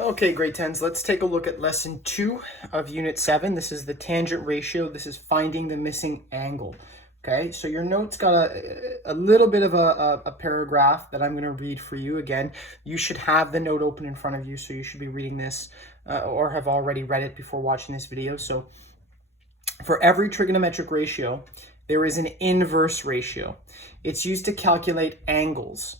Okay, grade 10s, let's take a look at lesson 2 of unit 7. This is the tangent ratio. This is finding the missing angle. Okay, so your note's got a little bit of a paragraph that I'm going to read for you. Again, you should have the note open in front of you, so you should be reading this or have already read it before watching this video. So for every trigonometric ratio, there is an inverse ratio. It's used to calculate angles.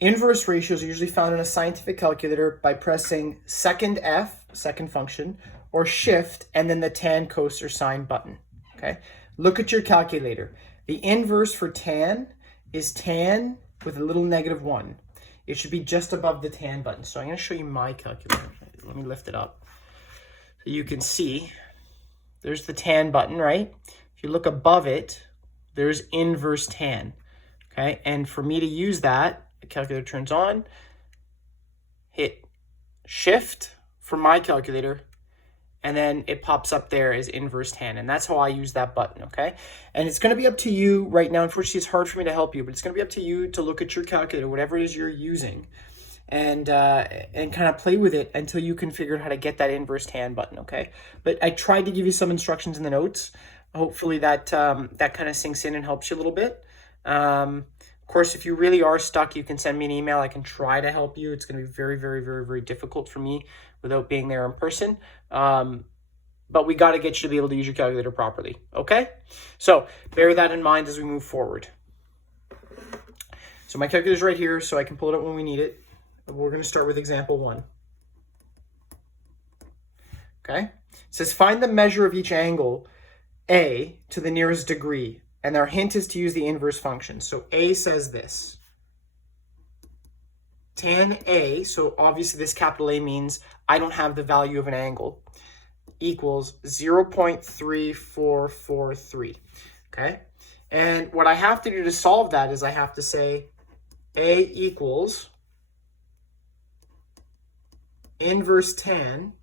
Inverse ratios are usually found in a scientific calculator by pressing second F, second function, or shift, and then the tan, cos, or sine button. Okay, look at your calculator. The inverse for tan is tan with a little -1. It should be just above the tan button. So I'm going to show you my calculator. Let me lift it up. So you can see there's the tan button, right? If you look above it, there's inverse tan. Okay, and for me to use that, the calculator turns on, hit shift for my calculator, and then it pops up there as inverse tan. And that's how I use that button, okay? And it's going to be up to you right now. Unfortunately, it's hard for me to help you, but it's going to be up to you to look at your calculator, whatever it is you're using, and kind of play with it until you can figure out how to get that inverse tan button, okay? But I tried to give you some instructions in the notes. Hopefully that kind of sinks in and helps you a little bit. Of course, if you really are stuck, you can send me an email. I can try to help you. It's going to be very, very, very, very difficult for me without being there in person. But we got to get you to be able to use your calculator properly. Okay? So bear that in mind as we move forward. So my calculator's right here, so I can pull it out when we need it. We're going to start with example 1. Okay? It says find the measure of each angle A to the nearest degree. And our hint is to use the inverse function. So A says this. Tan A, so obviously this capital A means I don't have the value of an angle, equals 0.3443. Okay? And what I have to do to solve that is I have to say A equals inverse tan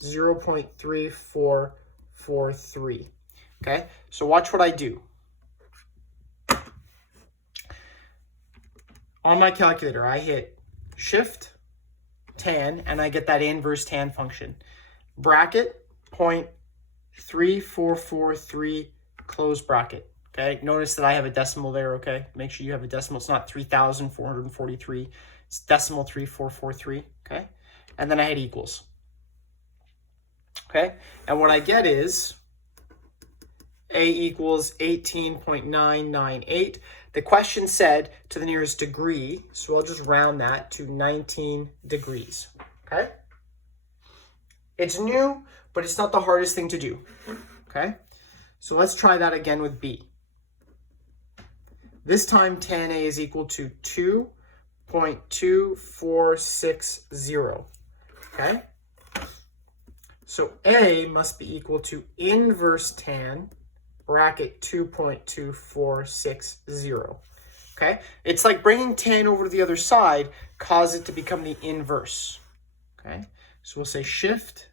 0.3443. Okay, so watch what I do. On my calculator, I hit shift tan, and I get that inverse tan function. Bracket 0.3443, close bracket. Okay, notice that I have a decimal there, okay? Make sure you have a decimal. It's not 3,443. It's decimal 3443, okay? And then I hit equals. Okay, and what I get is A equals 18.998. The question said to the nearest degree, so I'll just round that to 19 degrees, okay? It's new, but it's not the hardest thing to do, okay? So let's try that again with B. This time tan A is equal to 2.2460, okay? So A must be equal to inverse tan bracket 2.2460. Okay, it's like bringing tan over to the other side, cause it to become the inverse. Okay, so we'll say shift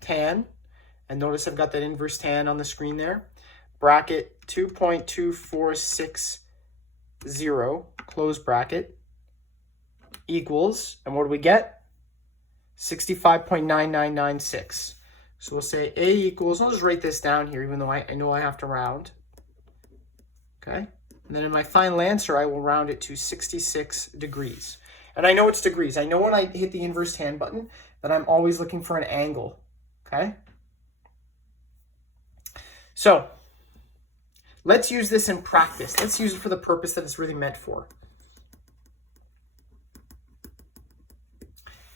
tan, and notice I've got that inverse tan on the screen there, bracket 2.2460, close bracket, equals, and what do we get? 65.9996. So we'll say A equals, I'll just write this down here, even though I know I have to round. Okay, and then in my final answer, I will round it to 66 degrees. And I know it's degrees. I know when I hit the inverse tan button that I'm always looking for an angle. Okay, so let's use this in practice. Let's use it for the purpose that it's really meant for.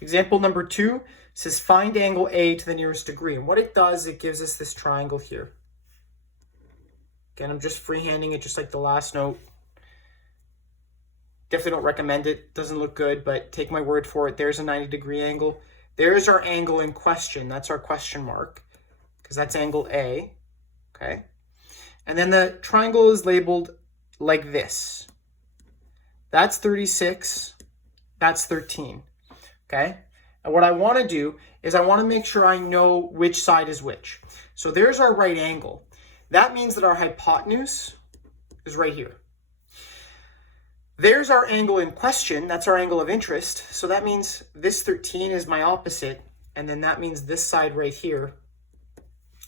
Example number 2 says find angle A to the nearest degree. And what it does, it gives us this triangle here. Again, I'm just freehanding it just like the last note. Definitely don't recommend it. Doesn't look good, but take my word for it. There's a 90-degree angle. There's our angle in question. That's our question mark, because that's angle A. Okay. And then the triangle is labeled like this. That's 36. That's 13. Okay, and what I want to do is I want to make sure I know which side is which. So there's our right angle. That means that our hypotenuse is right here. There's our angle in question. That's our angle of interest. So that means this 13 is my opposite. And then that means this side right here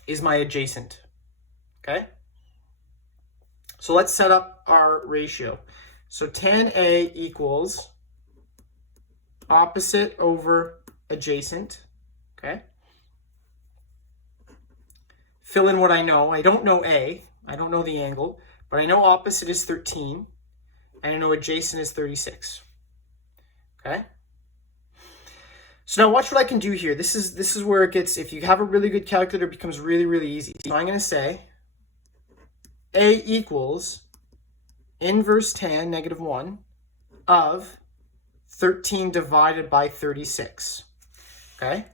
is my adjacent. Okay? So let's set up our ratio. So tan A equals opposite over adjacent. Okay? Fill in what I know. I don't know A. I don't know the angle. But I know opposite is 13. And I know adjacent is 36. Okay? So now watch what I can do here. This is where it gets, if you have a really good calculator, it becomes really, really easy. So I'm going to say A equals inverse tan -1 of 13 divided by 36. Okay?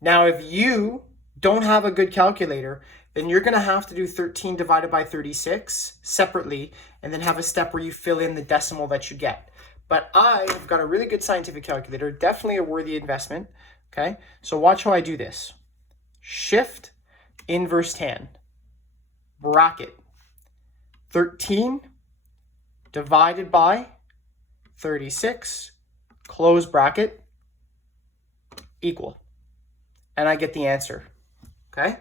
Now, if you don't have a good calculator, then you're going to have to do 13 divided by 36 separately and then have a step where you fill in the decimal that you get. But I've got a really good scientific calculator, definitely a worthy investment. Okay, so watch how I do this. Shift inverse tan, bracket, 13 divided by 36, close bracket, equal. And I get the answer. Okay?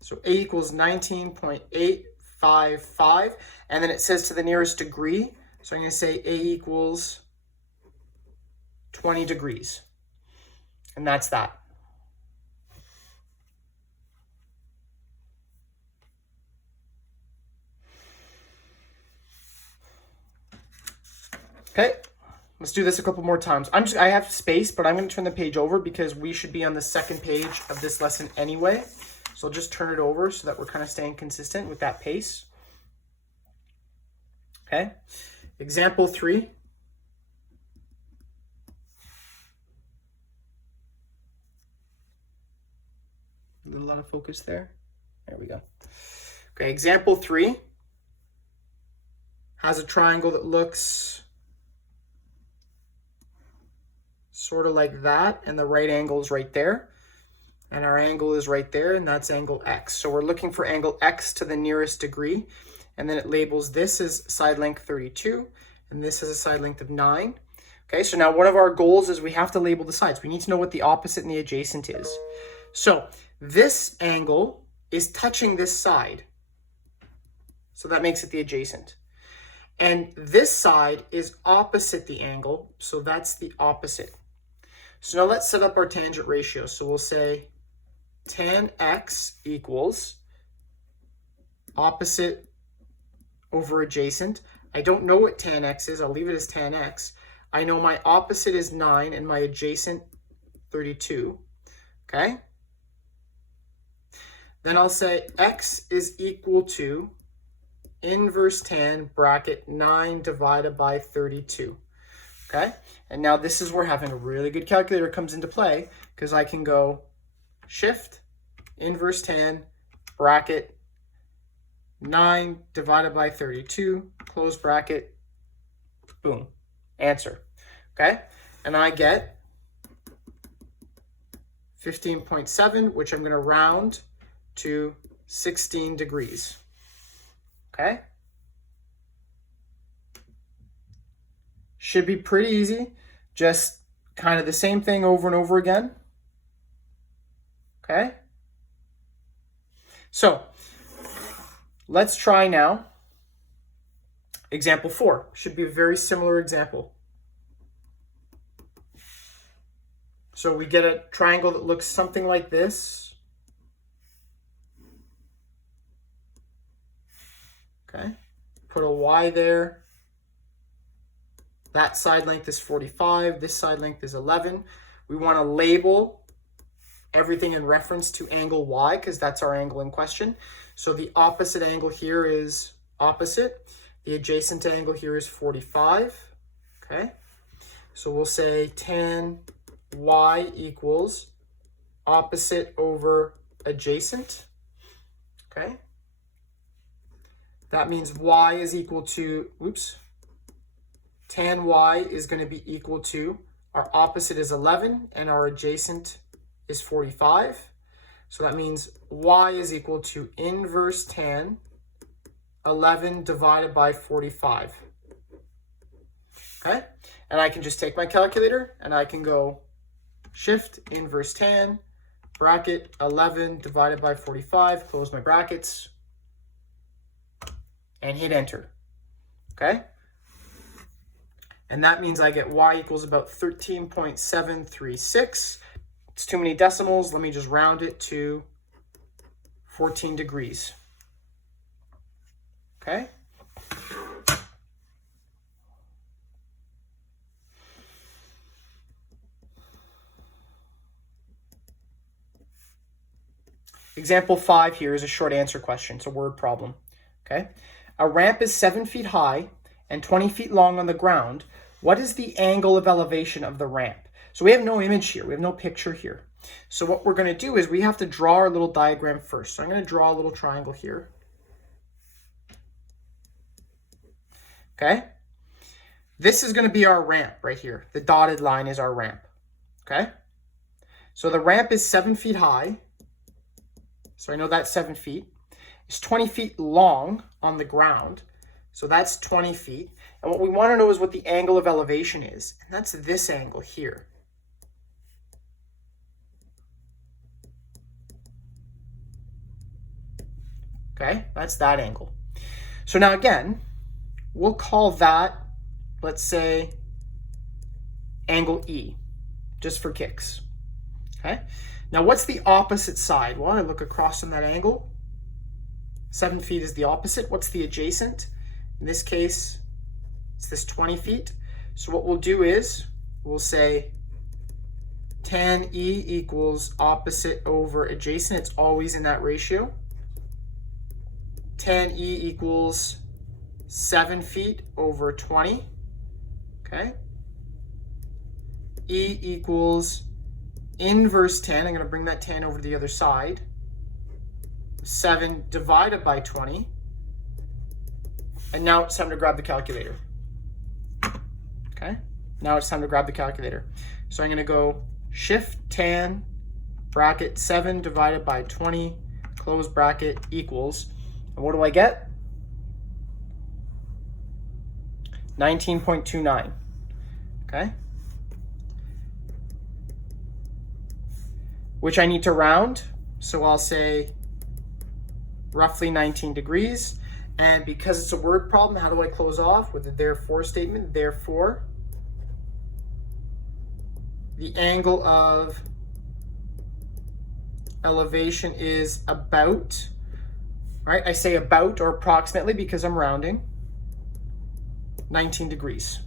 So A equals 19.855. And then it says to the nearest degree. So I'm going to say A equals 20 degrees. And that's that. Okay, let's do this a couple more times. I have space, but I'm going to turn the page over because we should be on the second page of this lesson anyway. So I'll just turn it over so that we're kind of staying consistent with that pace. Okay, example 3. A little out of focus there. There we go. Okay, example 3 has a triangle that looks sort of like that, and the right angle is right there. And our angle is right there, and that's angle X. So we're looking for angle X to the nearest degree. And then it labels this as side length 32, and this is a side length of 9. Okay, so now one of our goals is we have to label the sides. We need to know what the opposite and the adjacent is. So this angle is touching this side. So that makes it the adjacent. And this side is opposite the angle, so that's the opposite. So now let's set up our tangent ratio. So we'll say tan X equals opposite over adjacent. I don't know what tan X is. I'll leave it as tan X. I know my opposite is 9 and my adjacent 32. Okay? Then I'll say X is equal to inverse tan bracket 9 divided by 32. Okay? And now this is where having a really good calculator comes into play, because I can go shift inverse tan bracket 9 divided by 32, close bracket, boom, answer. Okay? And I get 15.7, which I'm going to round to 16 degrees. Okay? Should be pretty easy. Just kind of the same thing over and over again. Okay? So, let's try now. Example 4 should be a very similar example. So we get a triangle that looks something like this. Okay, put a Y there. That side length is 45. This side length is 11. We want to label everything in reference to angle Y because that's our angle in question. So the opposite angle here is opposite. The adjacent angle here is 45. Okay, so we'll say tan Y equals opposite over adjacent. Okay, that means Y is equal to, tan Y is going to be equal to, our opposite is 11 and our adjacent is 45. So that means Y is equal to inverse tan 11 divided by 45. Okay? And I can just take my calculator and I can go shift inverse tan, bracket 11 divided by 45, close my brackets, and hit enter. Okay? And that means I get y equals about 13.736. It's too many decimals. Let me just round it to 14 degrees. Okay? Example 5 here is a short answer question. It's a word problem. Okay? A ramp is 7 feet high and 20 feet long on the ground. What is the angle of elevation of the ramp? So we have no image here. We have no picture here. So what we're going to do is we have to draw our little diagram first. So I'm going to draw a little triangle here. Okay? This is going to be our ramp right here. The dotted line is our ramp. Okay? So the ramp is 7 feet high. So I know that's 7 feet. It's 20 feet long on the ground. So that's 20 feet. And what we want to know is what the angle of elevation is. And that's this angle here. Okay, that's that angle. So now again, we'll call that, let's say, angle E, just for kicks. Okay, now what's the opposite side? Well, I look across from that angle. 7 feet is the opposite. What's the adjacent? In this case, it's this 20 feet. So what we'll do is we'll say tan E equals opposite over adjacent. It's always in that ratio. Tan E equals 7 feet over 20. Okay. E equals inverse tan. I'm going to bring that tan over to the other side. 7 divided by 20. And now it's time to grab the calculator. Okay. Now it's time to grab the calculator. So I'm going to go shift tan, bracket 7 divided by 20, close bracket, equals. And what do I get? 19.29. Okay. Which I need to round. So I'll say roughly 19 degrees. And because it's a word problem, how do I close off? With a therefore statement. Therefore, the angle of elevation is about, right? I say about or approximately because I'm rounding, 19 degrees.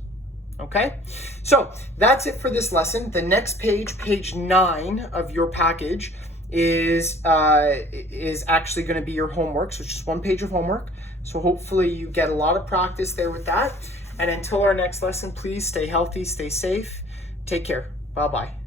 Okay, so that's it for this lesson. The next page, page 9 of your package, is actually going to be your homework. So it's just 1 page of homework. So hopefully you get a lot of practice there with that. And until our next lesson, please stay healthy, stay safe. Take care. Bye-bye.